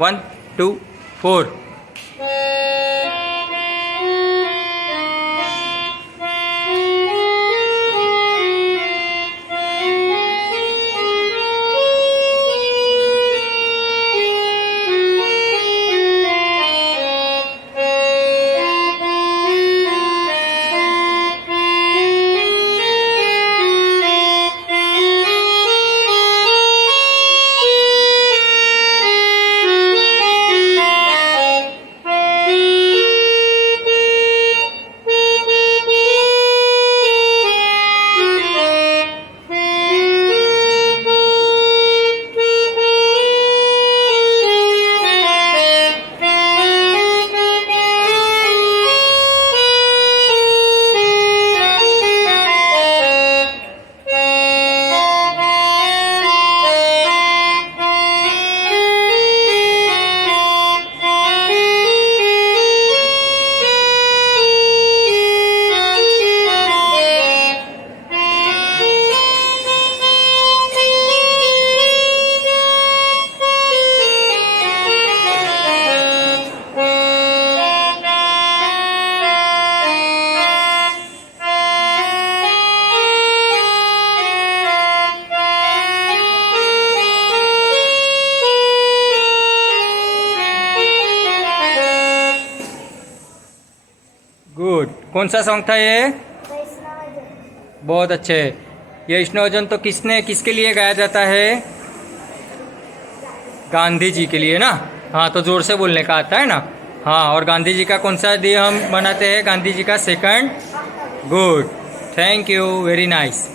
1, 2, 4. गुड। कौन सा सॉन्ग था ये? बहुत अच्छे। ये वैष्णव जन तो किसके लिए गाया जाता है? गांधी जी के लिए ना। हाँ, तो जोर से बोलने का आता है ना। हाँ, और गांधी जी का कौन सा डे हम मनाते हैं? गांधी जी का 2 good, thank you, very nice.